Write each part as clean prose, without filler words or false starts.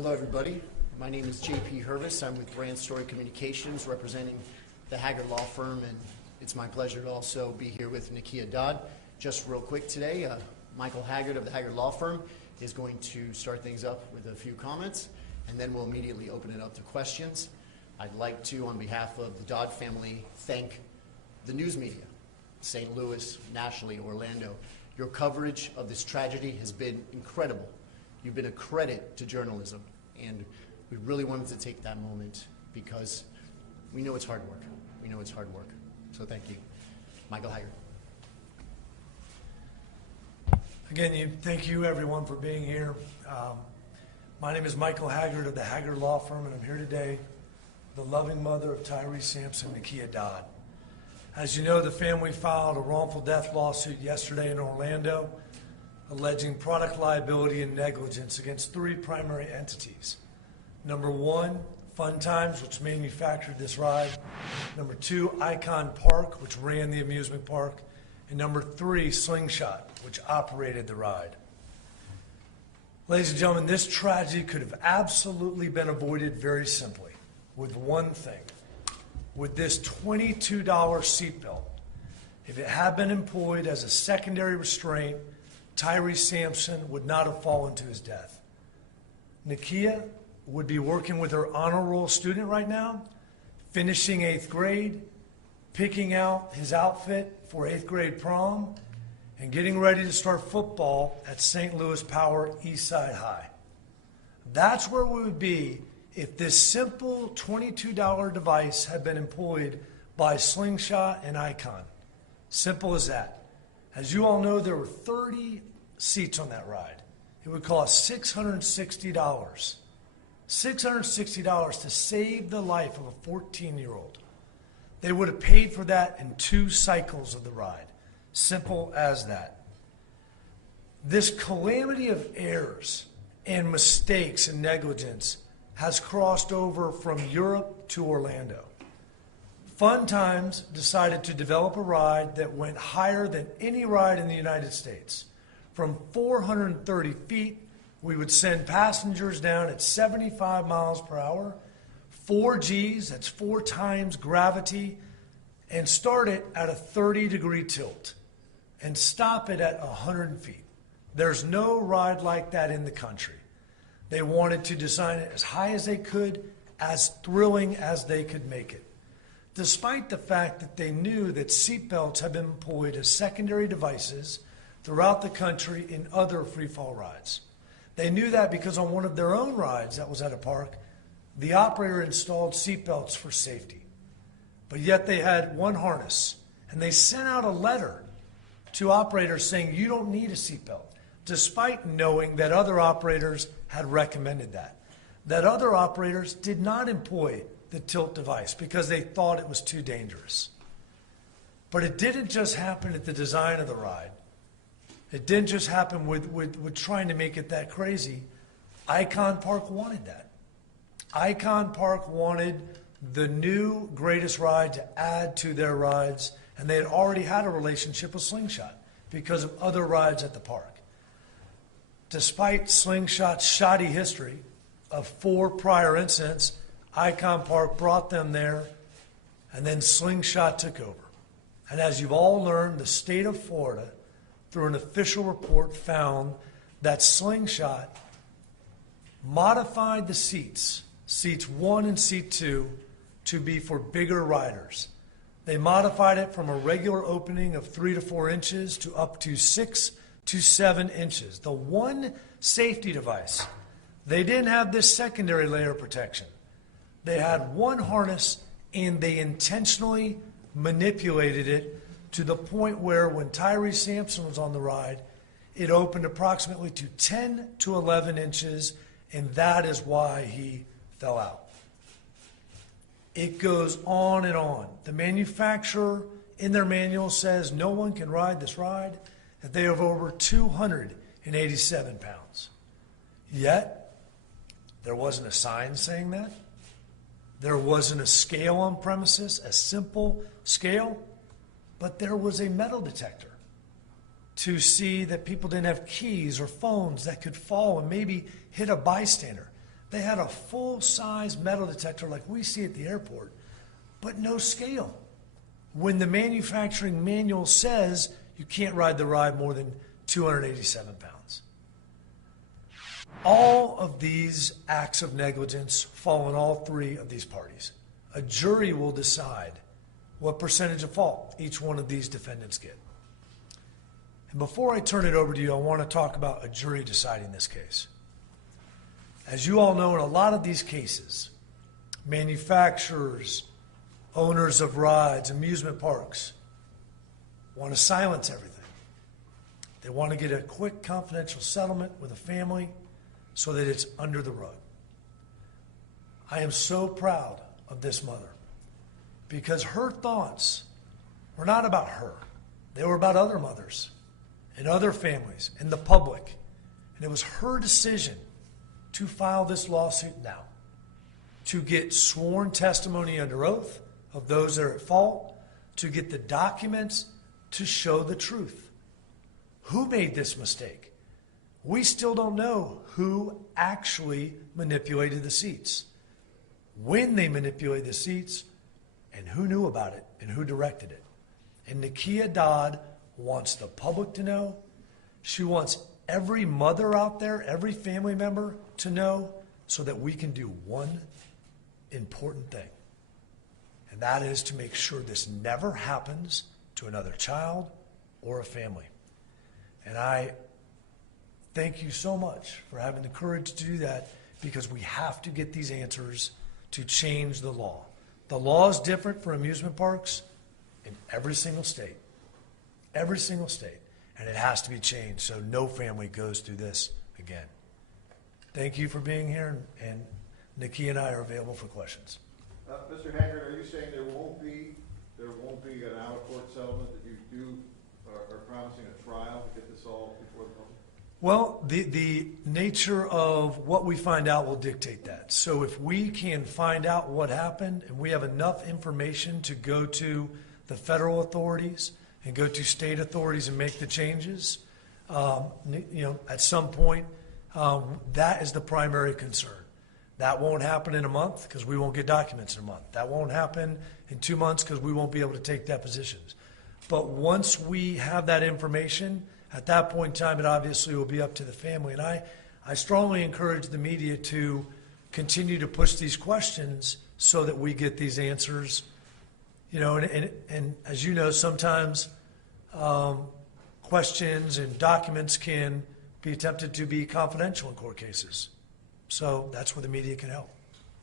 Hello, everybody. My name is J.P. Hervis. I'm with Brand Story Communications, representing the Haggard Law Firm, and it's my pleasure to also be here with Nekia Dodd. Just real quick today, Michael Haggard of the Haggard Law Firm is going to start things up with a few comments, and then we'll immediately open it up to questions. I'd like to, on behalf of the Dodd family, thank the news media, St. Louis, nationally, Orlando. Your coverage of this tragedy has been incredible. You've been a credit to journalism, and we really wanted to take that moment because we know it's hard work. We know it's hard work. So thank you. Michael Haggard. Again, thank you everyone for being here. My name is Michael Haggard of the Haggard Law Firm, and I'm here today, the loving mother of Tyre Sampson, Nekia Dodd. As you know, the family filed a wrongful death lawsuit yesterday in Orlando, alleging product liability and negligence against three primary entities. Number one, Fun Times, which manufactured this ride. Number two, Icon Park, which ran the amusement park. And number three, Slingshot, which operated the ride. Ladies and gentlemen, this tragedy could have absolutely been avoided very simply with one thing. With this $22 seatbelt. If it had been employed as a secondary restraint, Tyre Sampson would not have fallen to his death. Nekia would be working with her honor roll student right now, finishing 8th grade, picking out his outfit for 8th grade prom, and getting ready to start football at St. Louis Power Eastside High. That's where we would be if this simple $22 device had been employed by Slingshot and Icon. Simple as that. As you all know, there were 30 seats on that ride. It would cost $660. $660 to save the life of a 14-year-old. They would have paid for that in 2 cycles of the ride. Simple as that. This calamity of errors and mistakes and negligence has crossed over from Europe to Orlando. Fun Times decided to develop a ride that went higher than any ride in the United States. From 430 feet, we would send passengers down at 75 miles per hour, 4 Gs, that's 4 times gravity, and start it at a 30-degree tilt and stop it at 100 feet. There's no ride like that in the country. They wanted to design it as high as they could, as thrilling as they could make it. Despite the fact that they knew that seatbelts have been employed as secondary devices throughout the country in other free-fall rides. They knew that because on one of their own rides that was at a park, the operator installed seatbelts for safety. But yet they had one harness, and they sent out a letter to operators saying, you don't need a seatbelt, despite knowing that other operators had recommended that. That other operators did not employ the tilt device because they thought it was too dangerous. But it didn't just happen at the design of the ride. It didn't just happen with trying to make it that crazy. Icon Park wanted that. Icon Park wanted the new greatest ride to add to their rides, and they had already had a relationship with Slingshot because of other rides at the park. Despite Slingshot's shoddy history of 4 prior incidents, Icon Park brought them there, and then Slingshot took over. And as you've all learned, the state of Florida, through an official report, found that Slingshot modified the seats 1 and seat 2, to be for bigger riders. They modified it from a regular opening of 3 to 4 inches to up to 6 to 7 inches. The one safety device. They didn't have this secondary layer of protection. They had one harness, and they intentionally manipulated it to the point where when Tyre Sampson was on the ride, it opened approximately to 10 to 11 inches, and that is why he fell out. It goes on and on. The manufacturer in their manual says no one can ride this ride, that they have over 287 pounds. Yet, there wasn't a sign saying that. There wasn't a scale on premises, a simple scale, but there was a metal detector to see that people didn't have keys or phones that could fall and maybe hit a bystander. They had a full-size metal detector like we see at the airport, but no scale. When the manufacturing manual says you can't ride the ride more than 287 pounds. All of these acts of negligence fall on all three of these parties. A jury will decide what percentage of fault each one of these defendants get. And before I turn it over to you, I want to talk about a jury deciding this case. As you all know, in a lot of these cases, manufacturers, owners of rides, amusement parks want to silence everything. They want to get a quick confidential settlement with a family so that it's under the rug. I am so proud of this mother because her thoughts were not about her. They were about other mothers and other families and the public. And it was her decision to file this lawsuit now, to get sworn testimony under oath of those that are at fault, to get the documents to show the truth. Who made this mistake? We still don't know who actually manipulated the seats, when they manipulated the seats, and who knew about it and who directed it. And Nekia Dodd wants the public to know. She wants every mother out there, every family member to know so that we can do one important thing. And that is to make sure this never happens to another child or a family. And I thank you so much for having the courage to do that because we have to get these answers to change the law. The law is different for amusement parks in every single state. Every single state. And it has to be changed so no family goes through this again. Thank you for being here, and Nikki and I are available for questions. Mr. Haggard, are you saying there won't be an out-of-court settlement, that you are promising a trial to get this all before the public? Well, the nature of what we find out will dictate that. So if we can find out what happened and we have enough information to go to the federal authorities and go to state authorities and make the changes, at some point, that is the primary concern. That won't happen in a month because we won't get documents in a month. That won't happen in 2 months because we won't be able to take depositions. But once we have that information, at that point in time, it obviously will be up to the family. And I strongly encourage the media to continue to push these questions so that we get these answers. And as you know, sometimes questions and documents can be attempted to be confidential in court cases. So that's where the media can help.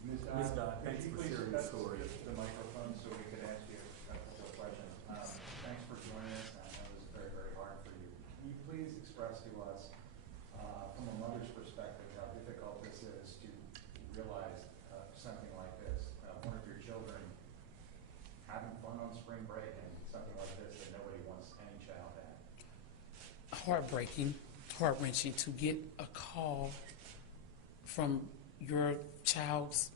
Ms. Dodd, thanks for sharing your story. The microphone so we could ask you a couple of questions. Thanks for joining us. I know it was very, very hard for you. Can you please express to us, from a mother's perspective, how difficult this is to realize something like this? One of your children having fun on spring break and something like this that nobody wants any child to have. Heartbreaking, heart-wrenching to get a call from your child's,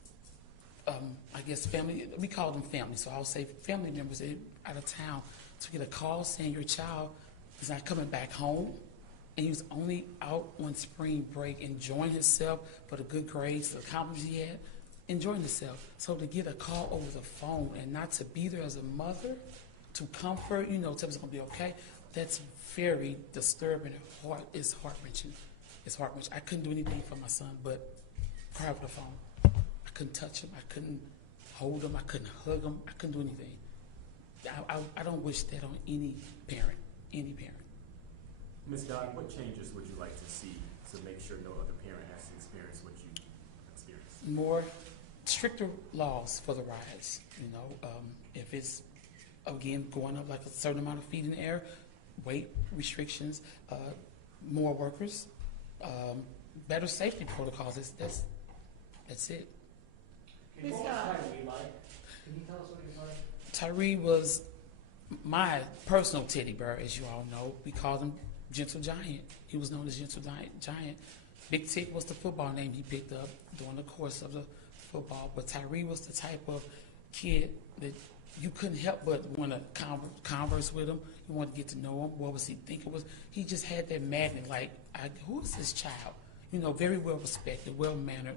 family. We call them family, so I'll say family members out of town, to get a call saying your child is not coming back home, and he was only out on spring break enjoying himself for the good grades, the accomplishments he had, enjoying himself. So to get a call over the phone and not to be there as a mother, to comfort, tell him it's going to be okay, that's very disturbing. It's heart-wrenching. It's heart-wrenching. I couldn't do anything for my son but cry over the phone. I couldn't touch him. I couldn't hold him. I couldn't hug him. I couldn't do anything. I don't wish that on any parent. Any parent. Ms. Dodd, what changes would you like to see to make sure no other parent has to experience what you experienced? More stricter laws for the rides. If it's, again, going up like a certain amount of feet in the air, weight restrictions, more workers, better safety protocols. That's it. Ms. Dodd. Can you tell us what he's like? Tyre was my personal teddy bear, as you all know. We called him Gentle Giant. He was known as Gentle Giant. Big Tick was the football name he picked up during the course of the football. But Tyre was the type of kid that you couldn't help but want to converse with him. You wanted to get to know him. What was he thinking? He just had that magnet, like, who is this child? Very well respected, well mannered.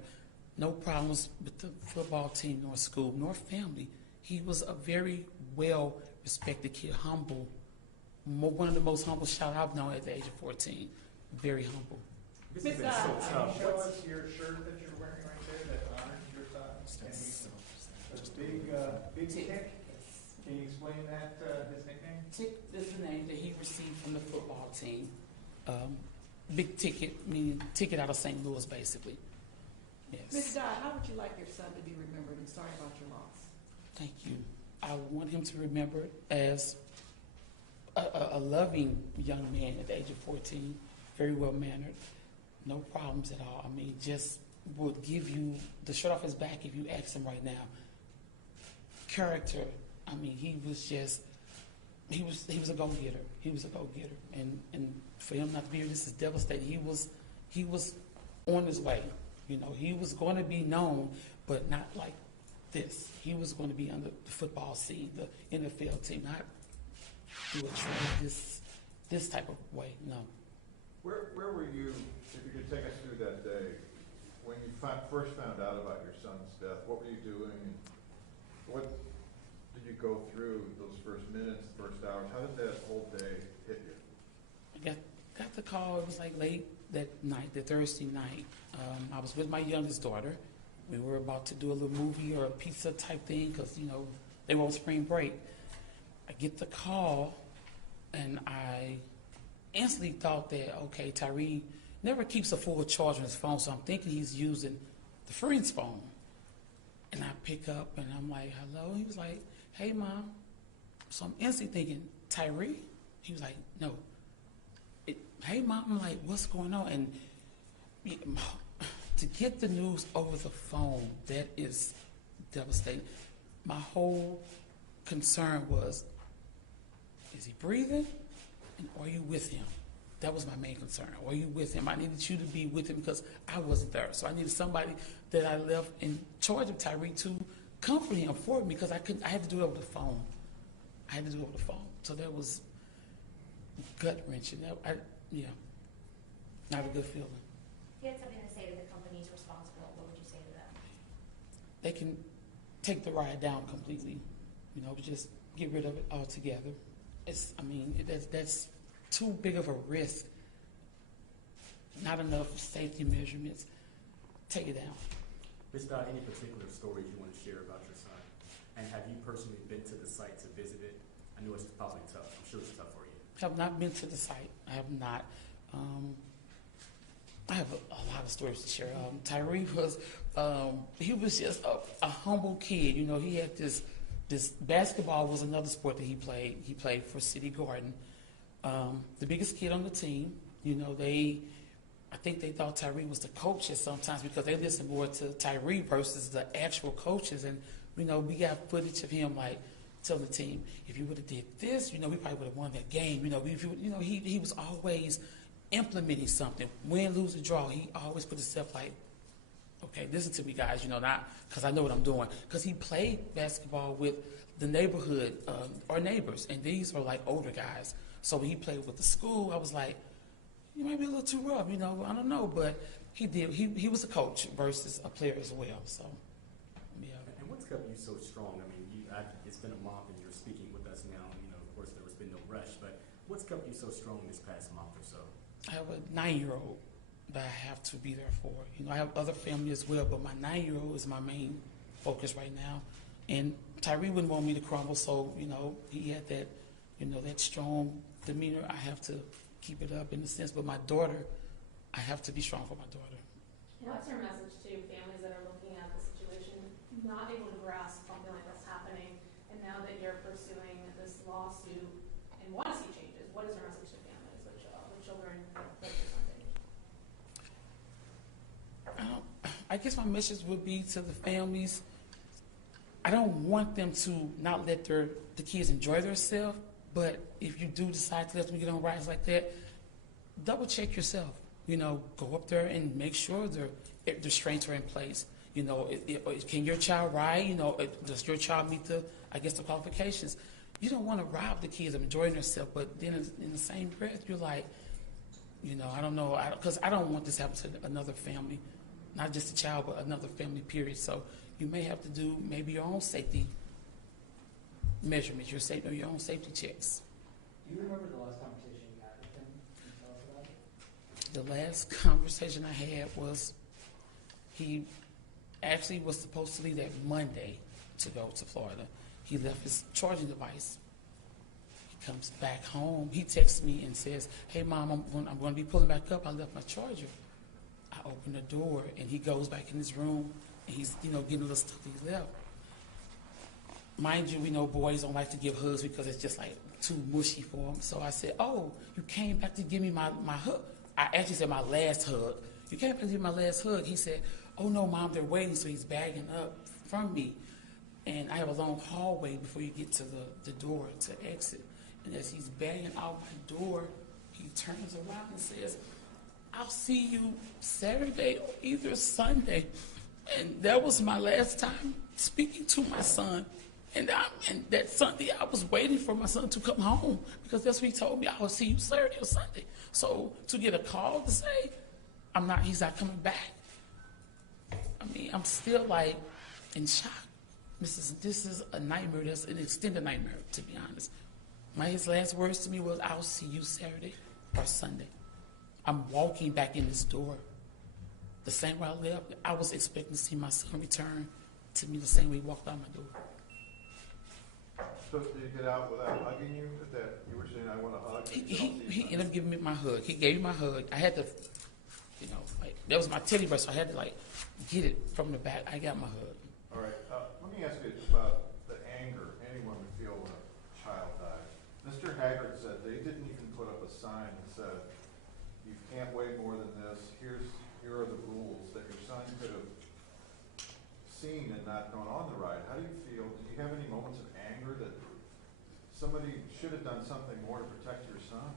no problems with the football team, nor school, nor family. He was a very well-respected kid, humble, one of the most humble child I've known at the age of 14. Very humble. This has been so Can tough. you show us your shirt that you're wearing right there that honors your son? Big Tick. Can you explain that, his nickname? Tick is the name that he received from the football team. Big Ticket, meaning ticket out of St. Louis, basically. Ms. Yes. Dodd, how would you like your son to be remembered? And sorry about your loss. Thank you. I want him to remember as a loving young man at the age of 14, very well-mannered, no problems at all. I mean, just would give you the shirt off his back if you ask him right now. Character, I mean, he was a go-getter. He was a go-getter. And for him not to be here, this is devastating. He was on his way. You know, he was going to be known, but not like this. He was going to be under the football scene, the NFL team, not do a trade this type of way. No. Where were you, if you could take us through that day, when you first found out about your son's death? What were you doing? What did you go through those first minutes, first hours? How did that whole day hit you? I got the call. It was like late that night, the Thursday night. I was with my youngest daughter. We were about to do a little movie or a pizza type thing because, you know, they were on spring break. I get the call, and I instantly thought that, okay, Tyre never keeps a full charge on his phone, so I'm thinking he's using the friend's phone. And I pick up, and I'm like, hello? He was like, hey, Mom. So I'm instantly thinking, Tyre? He was like, no. Hey, Mom. I'm like, what's going on? And to get the news over the phone, that is devastating. My whole concern was, is he breathing? And are you with him? That was my main concern. Are you with him? I needed you to be with him because I wasn't there. So I needed somebody that I left in charge of Tyre to comfort him for me because I had to do it over the phone. I had to do it over the phone. So that was gut-wrenching. Yeah, not a good feeling. If you had something to say to the companies responsible, what would you say to them? They can take the ride down completely. You know, just get rid of it altogether. That's too big of a risk. Not enough safety measurements. Take it down. Ms. Dodd, any particular stories you want to share about your son? And have you personally been to the site to visit it? I know it's probably tough. I'm sure it's tough for you. Have not been to the site. I have not. I have a lot of stories to share. Tyre was, he was just a humble kid. You know, he had this basketball was another sport that he played. He played for City Garden. The biggest kid on the team. You know, I think they thought Tyre was the coaches sometimes because they listened more to Tyre versus the actual coaches. And, you know, we got footage of him like telling the team, if you would have did this, you know, we probably would have won that game. You know, he was always implementing something. Win, lose, or draw. He always put himself like, okay, listen to me, guys. You know, not because I know what I'm doing. Because he played basketball with the neighborhood, our neighbors, and these are like older guys. So when he played with the school, I was like, you might be a little too rough, you know, I don't know, but he did. He was a coach versus a player as well. So, yeah. And what's kept you so strong? I mean, it's been a month and you're speaking with us now. You know, of course, there has been no rush, but what's kept you so strong this past month or so? I have a 9-year-old that I have to be there for. You know, I have other family as well, but my 9-year-old is my main focus right now. And Tyre wouldn't want me to crumble, so, you know, he had that, you know, that strong demeanor. I have to keep it up in a sense, but my daughter, I have to be strong for my daughter. What's your message to families that are looking at the situation, not able to grasp something like that's happening, and now that you're pursuing this lawsuit and want to see changes? What is your message to families with children like your son's age? I guess my message would be to the families, I don't want them to not let the kids enjoy themselves, but if you do decide to let them get on rides like that, double check yourself. You know, go up there and make sure the restraints are in place. You know, can your child ride? You know, does your child meet the qualifications? You don't want to rob the kids of enjoying themselves, but then in the same breath, you're like, you know, I don't know, because I don't want this to happen to another family. not just the child, but another family, period. So you may have to do maybe your own safety measurements, your own safety checks. Do you remember the last conversation you had with him? Can you tell us about it? The last conversation I had was he actually was supposed to leave that Monday to go to Florida. He left his charging device. He comes back home. He texts me and says, "Hey, Mom, I'm going to be pulling back up. I left my charger." I open the door, and he goes back in his room, and he's, getting the stuff he left. Mind you, we know boys don't like to give hugs because it's just like too mushy for them. So I said, "Oh, you came back to give me my hug." I actually said my last hug. "You came back to give me my last hug." He said, "Oh no, Mom, they're waiting." So he's bagging up from me. And I have a long hallway before you get to the door to exit. And as he's bagging out my door, he turns around and says, "I'll see you Saturday or either Sunday." And that was my last time speaking to my son. And that Sunday, I was waiting for my son to come home because that's what he told me. "I will see you Saturday or Sunday." So to get a call to say, he's not coming back. I mean, I'm still like in shock. This is a nightmare. That's an extended nightmare, to be honest. His last words to me was, "I'll see you Saturday or Sunday." I'm walking back in this door. The same way I left, I was expecting to see my son return to me the same way he walked out my door. So did you get out without hugging you? You were saying, "I want a hug"? He ended up giving me my hug. He gave me my hug. I had to, that was my teddy bear, so I had to get it from the back. I got my hug. All right. Let me ask you about the anger anyone would feel when a child dies. Mr. Haggard said they didn't even put up a sign that said, "You can't weigh more than this. Here are the rules," that your son could have seen and not gone on the ride. How do you feel? Do you have any moments of anger that somebody should have done something more to protect your son?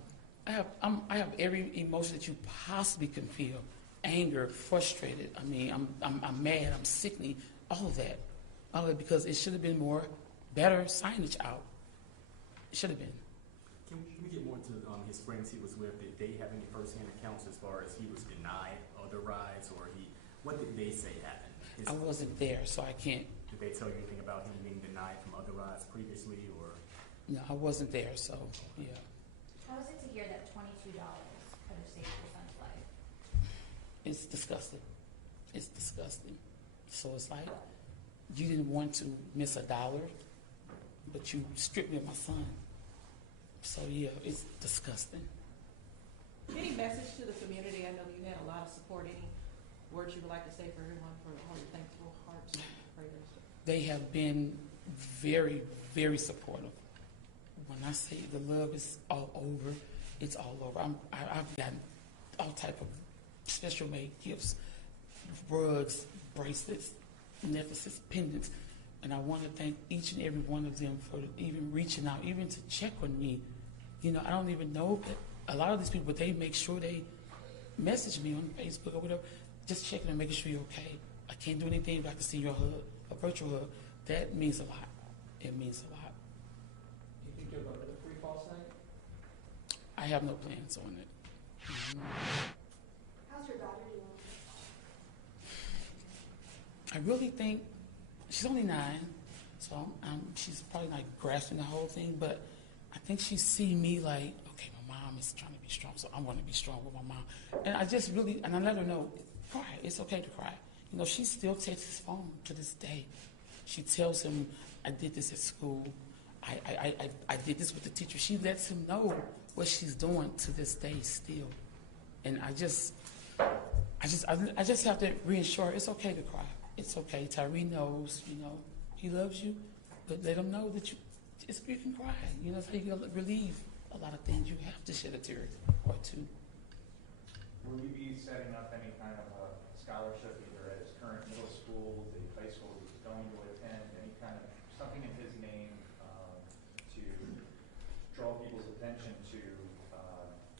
I have every emotion that you possibly can feel. Anger, frustrated. I mean, I'm mad. I'm sickening. All of that, because it should have been better signage out. It should have been. Can we get more into his friends he was with? Did they have any firsthand accounts as far as he was denied other rides, or what did they say happened? I wasn't there, so I can't. Did they tell you anything about him being denied from other rides previously, or? No, I wasn't there, so yeah. How is it to hear that $22 could have saved your son's life? It's disgusting. It's disgusting. So it's like, you didn't want to miss $1, but you stripped me of my son. So yeah, it's disgusting. Any message to the community? I know you had a lot of support. Any words you would like to say for everyone for all your thankful hearts and prayers? They have been very, very supportive. When I say the love is all over, it's all over. I've gotten all type of special made gifts, rugs, bracelets, necklaces, pendants, and I want to thank each and every one of them for even reaching out, even to check on me. I don't even know that a lot of these people, but they make sure they message me on Facebook or whatever, just checking and making sure you're okay. I can't do anything, but I can see your hug, a virtual hug. That means a lot. It means a lot. Do you think you'll go to the free fall site? I have no plans on it. How's your daughter doing? I really think she's only 9, so she's probably not grasping the whole thing, but I think she see me like, okay, my mom is trying to be strong, so I'm going to be strong with my mom. And I let her know, cry. It's okay to cry. She still takes his phone to this day. She tells him, "I did this at school. I did this with the teacher." She lets him know what she's doing to this day still. And I just have to reassure her, it's okay to cry. It's okay. Tyre knows, he loves you, but let him know that you can cry. So you can relieve a lot of things. You have to shed a tear or two. Will you be setting up any kind of a scholarship, either at his current middle school, the high school he's going to attend, any kind of something in his name to draw people's attention to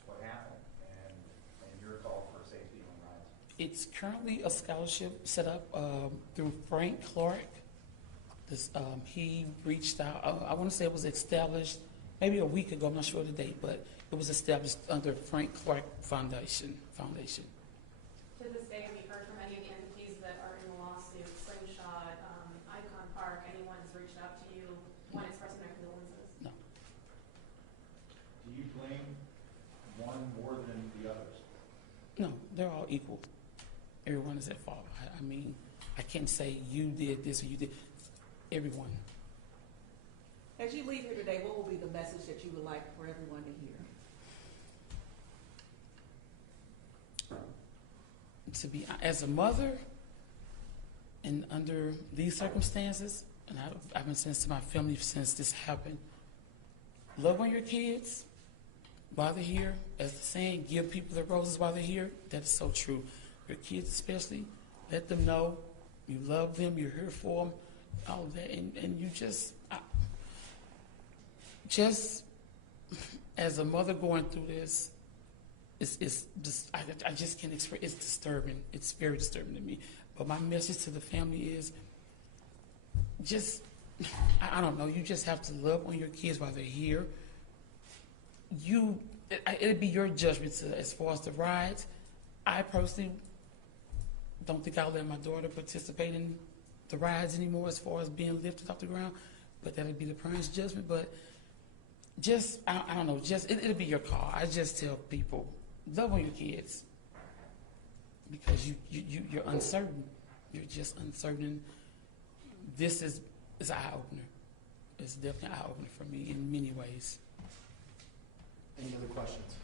what happened and your call for safety on rides? It's currently a scholarship set up through Frank Clark. He reached out. I want to say it was established maybe a week ago. I'm not sure the date, but it was established under Frank Clark Foundation. To this day, have you heard from any of the entities reached out to you when expressing their condolences? No. Do you blame one more than the others? No, they're all equal. Everyone is at fault. I mean, I can't say you did this or you did. Everyone. As you leave here today, what will be the message that you would like for everyone to hear? To be, as a mother, and under these circumstances, and I've been saying this to my family since this happened, love on your kids while they're here. As the saying, give people the roses while they're here. That is so true. Your kids especially, let them know you love them, you're here for them, all of that. And you just as a mother going through this, it's just, I just can't express. It's disturbing. It's very disturbing to me. But my message to the family is just, I don't know, you just have to love on your kids while they're here. It'd be your judgment as far as the rides. I personally don't think I'll let my daughter participate in the rides anymore as far as being lifted off the ground, but that'd be the parents' judgment. But just, I don't know, just, it'll be your call. I just tell people, love on your kids, because you're uncertain. You're just uncertain. This is an eye-opener. It's definitely an eye-opener for me in many ways. Any other questions?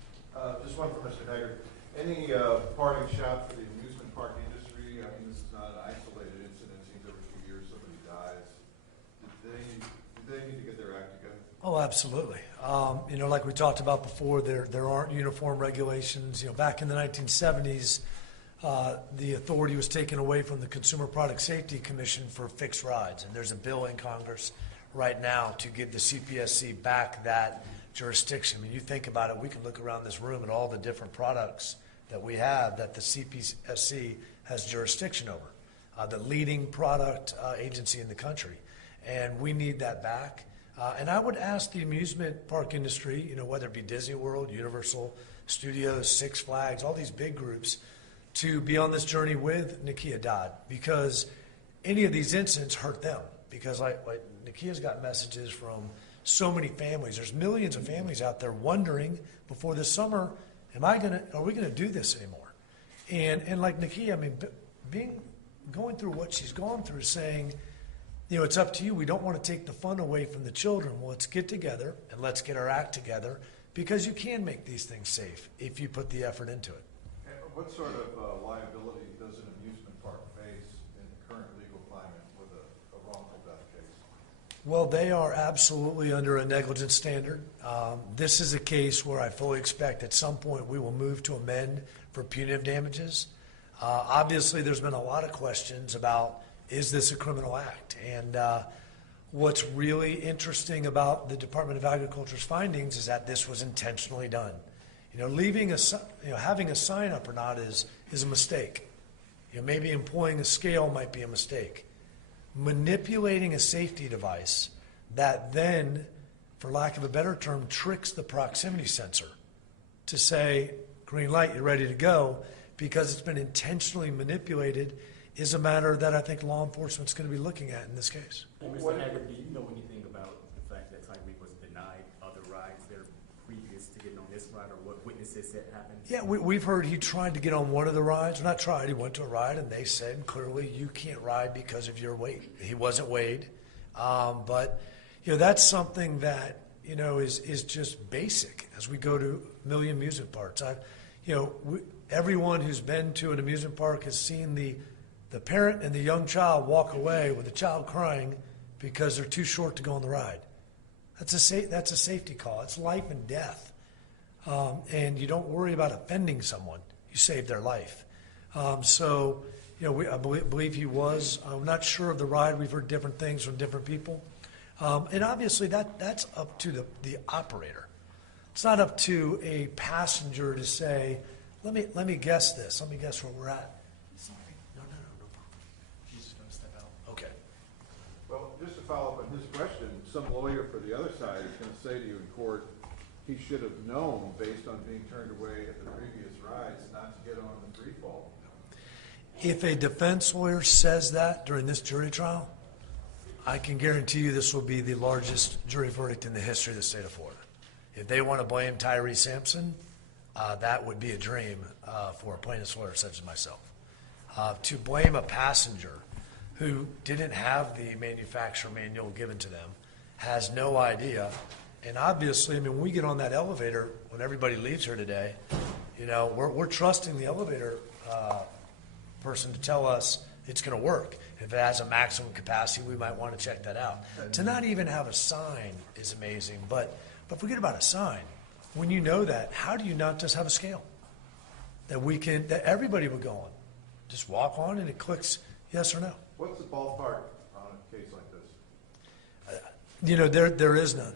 Just one for Mr. Haggard. Any parting shot for the amusement park industry? I mean, this is not an isolated incident. It seems every 2 years somebody dies. Did they need to get their act together? Oh, absolutely. Like we talked about before, there aren't uniform regulations. Back in the 1970s, the authority was taken away from the Consumer Product Safety Commission for fixed rides, and there's a bill in Congress right now to give the CPSC back that jurisdiction. I mean, you think about it, we can look around this room at all the different products that we have that the CPSC has jurisdiction over, the leading product agency in the country, and we need that back. And I would ask the amusement park industry, whether it be Disney World, Universal Studios, Six Flags, all these big groups, to be on this journey with Nekia Dodd, because any of these incidents hurt them. Because like Nekia's got messages from so many families. There's millions of families out there wondering before this summer, are we gonna do this anymore? And like Nekia, I mean, going through what she's gone through, saying, it's up to you. We don't want to take the fun away from the children. Well, let's get together and let's get our act together, because you can make these things safe if you put the effort into it. And what sort of liability does an amusement park face in the current legal climate with a wrongful death case? Well, they are absolutely under a negligence standard. This is a case where I fully expect at some point we will move to amend for punitive damages. Obviously, there's been a lot of questions about, is this a criminal act? And what's really interesting about the Department of Agriculture's findings is that this was intentionally done. Having a sign up or not is a mistake. Maybe employing a scale might be a mistake. Manipulating a safety device that then, for lack of a better term, tricks the proximity sensor to say, green light, you're ready to go, because it's been intentionally manipulated, is a matter that I think law enforcement's going to be looking at in this case. Hey, Mr. Haggard, do you know anything about the fact that Tyreek was denied other rides there previous to getting on this ride, or what witnesses said happened? Yeah, we've heard he tried to get on one of the rides. Well, not tried, he went to a ride, and they said clearly you can't ride because of your weight. He wasn't weighed. But that's something that is just basic as we go to a million amusement parks. Everyone who's been to an amusement park has seen the parent and the young child walk away with the child crying because they're too short to go on the ride. That's a safety call. It's life and death. And you don't worry about offending someone. You save their life. I believe he was. I'm not sure of the ride. We've heard different things from different people. And obviously that's up to the operator. It's not up to a passenger to say, let me guess this. Let me guess where we're at. Sorry. No problem. He's just going to step out. Okay. Well, just to follow up on his question, some lawyer for the other side is going to say to you in court, he should have known, based on being turned away at the previous rides, not to get on the free fall. If a defense lawyer says that during this jury trial, I can guarantee you this will be the largest jury verdict in the history of the state of Florida. If they want to blame Tyre Sampson, that would be a dream for a plaintiff's lawyer such as myself. To blame a passenger who didn't have the manufacturer manual given to them, has no idea, and obviously, I mean, when we get on that elevator, when everybody leaves here today, you know, we're trusting the elevator person to tell us it's going to work. If it has a maximum capacity, we might want to check that out. To not even have a sign is amazing, but forget about a sign. When you know that, how do you not just have a scale that everybody would go on? Just walk on and it clicks yes or no. What's the ballpark on a case like this? You know, there is none.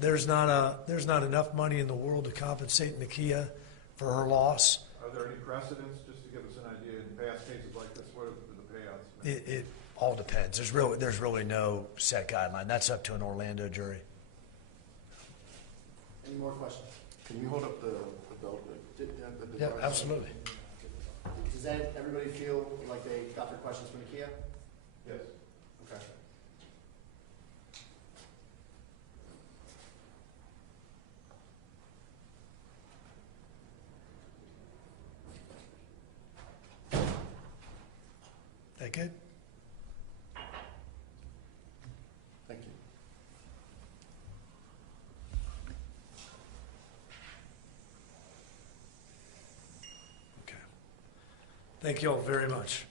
There's not enough money in the world to compensate Nekia for her loss. Are there any precedents, just to give us an idea, in past cases like this, what are the payouts? It all depends. There's really no set guideline. That's up to an Orlando jury. Any more questions? Can you hold up the belt? Yeah, absolutely. Does that, everybody feel like they got their questions from Nekia? Yes. Okay. That good? Thank you. Okay. Thank you all very much.